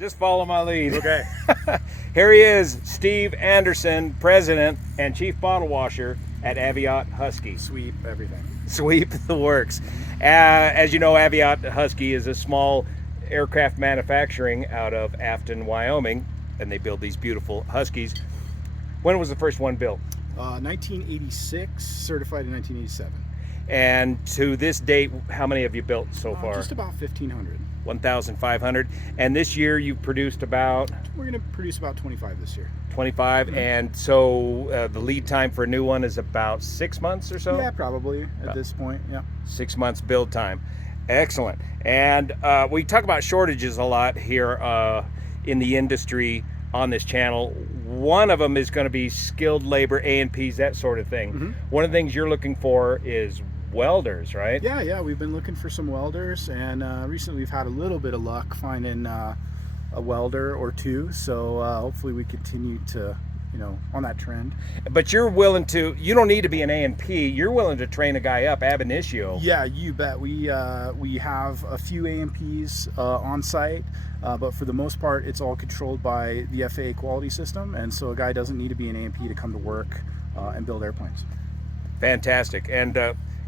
Just follow my lead. Okay. Here he is, Steve Anderson, President and Chief Bottle Washer at Aviat Husky. Sweep everything. Sweep the works. As you know, Aviat Husky is a small aircraft manufacturing out of Afton, Wyoming, and they build these beautiful Huskies. When was the first one built? 1986, certified in 1987. And to this date, how many have you built so far? Just about 1,500. 1,500. And this year you've produced about? We're going to produce about 25 this year. 25. Mm-hmm. And so the lead time for a new one is about 6 months or so? Yeah, probably at this point. Yeah. 6 months build time. Excellent. And we talk about shortages a lot here in the industry on this channel. One of them is going to be skilled labor, A&Ps, that sort of thing. Mm-hmm. One of the things you're looking for is welders, right? Yeah, we've been looking for some welders, and recently we've had a little bit of luck finding a welder or two, so hopefully we continue to, on that trend. But you're willing to, you don't need to be an A&P, you're willing to train a guy up ab initio. Yeah, you bet. We have a few A&Ps on site, but for the most part it's all controlled by the FAA quality system, and so a guy doesn't need to be an A&P to come to work and build airplanes. Fantastic. And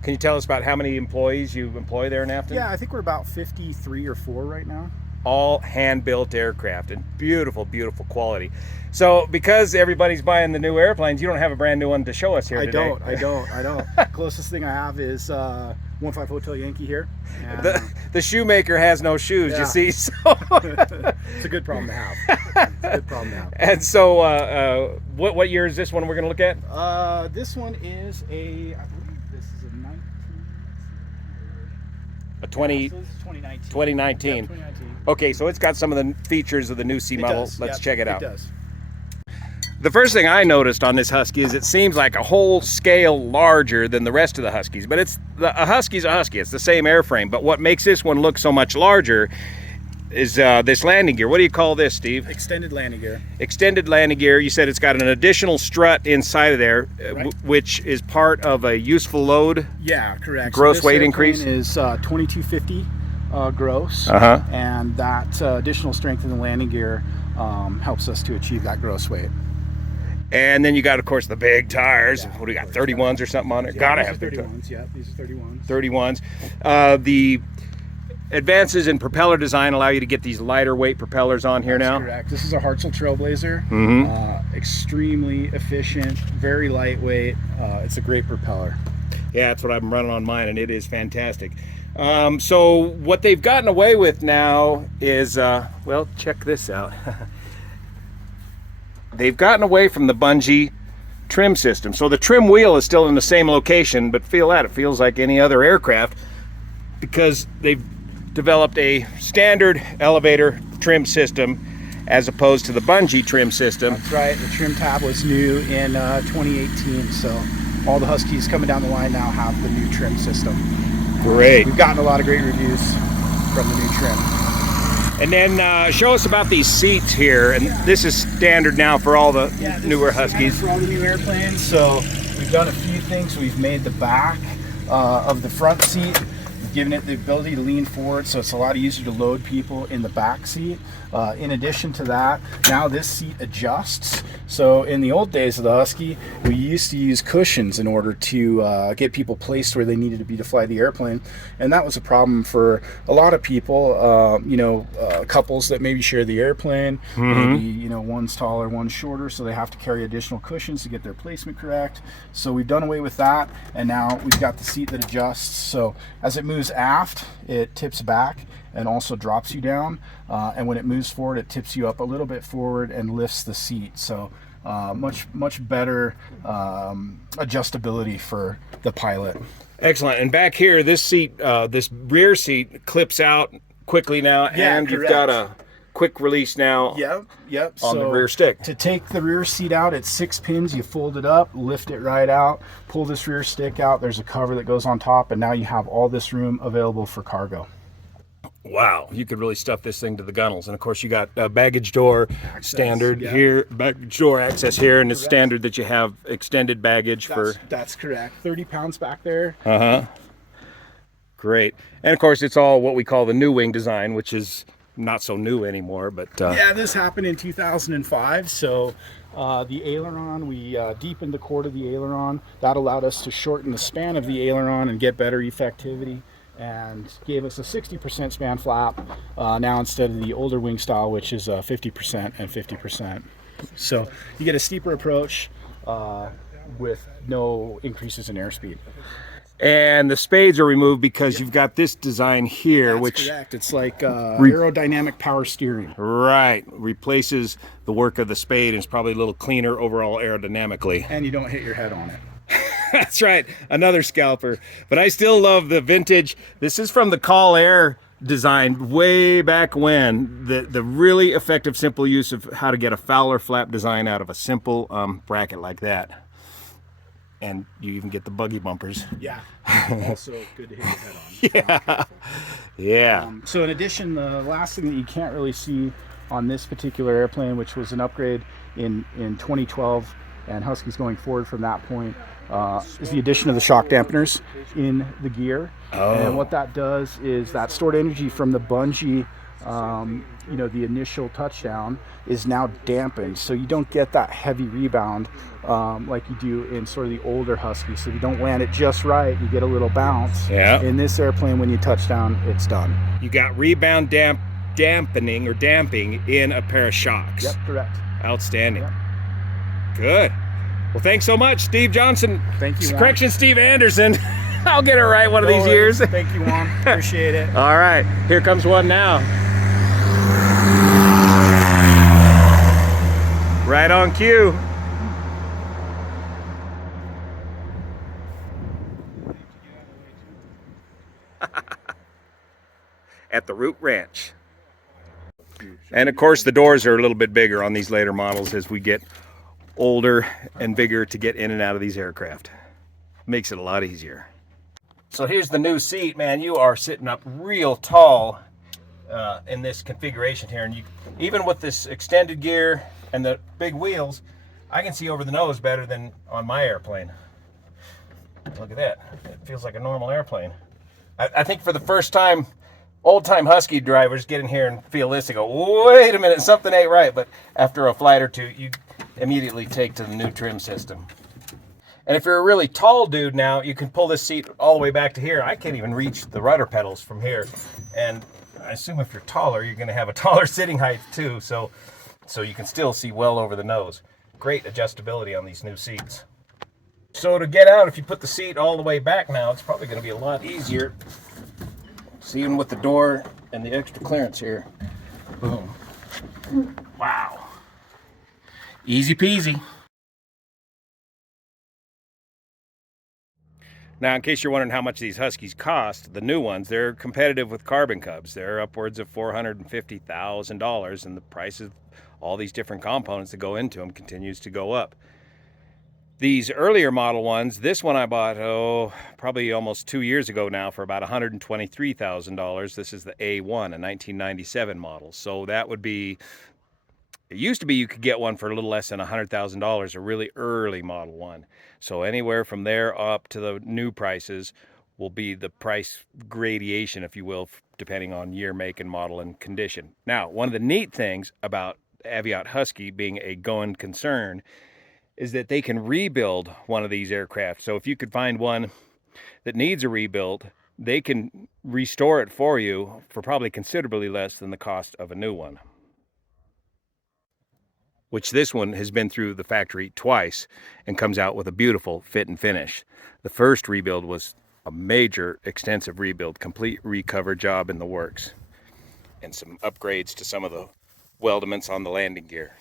can you tell us about how many employees you employ there in Afton? Yeah, I think we're about 53 or 4 right now. All hand-built aircraft and beautiful, beautiful quality. So because everybody's buying the new airplanes, you don't have a brand new one to show us here today. I don't. Closest thing I have is 15 Hotel Yankee here. And, the shoemaker has no shoes, yeah. You see. So it's a good problem to have. It's a good problem to have. And so what year is this one we're going to look at? This one is I believe this is a 2019. So this is 2019. 2019. Yeah, 2019. Okay, so it's got some of the features of the new C model. Let's check it out. It does. The first thing I noticed on this Husky is it seems like a whole scale larger than the rest of the Huskies, but a Husky's a Husky. It's the same airframe, but what makes this one look so much larger is this landing gear. What do you call this, Steve? Extended landing gear. Extended landing gear. You said it's got an additional strut inside of there, right, which is part of a useful load. Yeah, correct. Gross so weight increase is 2250 gross, and that additional strength in the landing gear helps us to achieve that gross weight. And then you got, of course, the big tires. Yeah, what do you got, 31s or something on it? Yeah, Gotta have big 31s. Yeah, these are 31s. 31s. The advances in propeller design allow you to get these lighter weight propellers on here. That's now. Correct. This is a Hartzell Trailblazer. Mm-hmm. Extremely efficient, very lightweight. It's a great propeller. Yeah, that's what I'm running on mine, and it is fantastic. So what they've gotten away with now is, well, check this out. They've gotten away from the bungee trim system. So the trim wheel is still in the same location, but feel that, it feels like any other aircraft because they've developed a standard elevator trim system as opposed to the bungee trim system. That's right. The trim tab was new in 2018, so all the Huskies coming down the line now have the new trim system. Great. We've gotten a lot of great reviews from the new trim. And then show us about these seats here. And this is standard now for all the newer Huskies. For all the new airplanes. So we've done a few things. We've made the back of the front seat, we've given it the ability to lean forward, so it's a lot easier to load people in the back seat. In addition to that, now this seat adjusts. So in the old days of the Husky, we used to use cushions in order to get people placed where they needed to be to fly the airplane, and that was a problem for a lot of people. Couples that maybe share the airplane, maybe one's taller, one's shorter, so they have to carry additional cushions to get their placement correct. So we've done away with that, and now we've got the seat that adjusts. So as it moves aft, it tips back and also drops you down, and when it moves forward, it tips you up a little bit forward and lifts the seat. So much better adjustability for the pilot. Excellent. And back here, this seat, this rear seat clips out quickly now, and correct. You've got a quick release now. Yep. On the rear stick. To take the rear seat out, it's 6 pins. You fold it up, lift it right out, pull this rear stick out. There's a cover that goes on top, and now you have all this room available for cargo. Wow, you could really stuff this thing to the gunnels. And of course you got a baggage door access, standard here, baggage door access here, and it's standard that you have extended baggage. That's correct. 30 pounds back there. Great. And of course it's all what we call the new wing design, which is not so new anymore, but Yeah, this happened in 2005. So the aileron, we deepened the chord of the aileron. That allowed us to shorten the span of the aileron and get better effectivity, and gave us a 60% span flap now instead of the older wing style, which is 50% and 50%. So you get a steeper approach with no increases in airspeed. and the spades are removed because you've got this design here, That's which correct. It's like aerodynamic power steering. right replaces the work of the spade and is probably a little cleaner overall aerodynamically. And you don't hit your head on it. That's right, another scalper. But I still love the vintage. This is from the Call Air design way back when. The really effective, simple use of how to get a Fowler flap design out of a simple bracket like that. And you even get the buggy bumpers. Yeah. Also good to hit your head on. Yeah. So in addition, the last thing that you can't really see on this particular airplane, which was an upgrade in 2012, and Huskies going forward from that point, is the addition of the shock dampeners in the gear. And what that does is that stored energy from the bungee, the initial touchdown is now dampened, so you don't get that heavy rebound like you do in sort of the older Huskies. So if you don't land it just right, you get a little bounce. Yeah. In this airplane, when you touch down, it's done. You got rebound dampening or damping in a pair of shocks. Yep, correct. Outstanding. Yep. Good. Well, thanks so much, Steve Johnson. Thank you, Juan. Correction, Steve Anderson. I'll get it right one of these years. Thank you, Juan. Appreciate it. All right, here comes one now. Right on cue. At the Root Ranch. And of course the doors are a little bit bigger on these later models as we get older and bigger to get in and out of these aircraft. Makes it a lot easier. So here's the new seat, man. You are sitting up real tall in this configuration here, and even with this extended gear and the big wheels, I can see over the nose better than on my airplane. Look at that. It feels like a normal airplane. I think for the first time, old-time Husky drivers get in here and feel this and go, wait a minute, something ain't right. But after a flight or two, you immediately take to the new trim system. And if you're a really tall dude now, you can pull this seat all the way back to here. I can't even reach the rudder pedals from here. And I assume if you're taller, you're going to have a taller sitting height too, so you can still see well over the nose. Great adjustability on these new seats. So to get out, if you put the seat all the way back now, it's probably going to be a lot easier. See, even with the door and the extra clearance here. Boom. Wow. Easy peasy. Now, in case you're wondering how much these Huskies cost, the new ones, they're competitive with Carbon Cubs. They're upwards of $450,000, and the price of all these different components that go into them continues to go up. These earlier model ones, this one I bought, probably almost 2 years ago now for about $123,000. This is the A1, a 1997 model. So that would be, it used to be you could get one for a little less than $100,000, a really early model one. So anywhere from there up to the new prices will be the price gradation, if you will, depending on year, make, and model and condition. Now, one of the neat things about Aviat Husky being a going concern is that they can rebuild one of these aircraft. So if you could find one that needs a rebuild, they can restore it for you for probably considerably less than the cost of a new one. Which this one has been through the factory twice and comes out with a beautiful fit and finish. The first rebuild was a major, extensive rebuild, complete recover job in the works, and some upgrades to some of the weldments on the landing gear.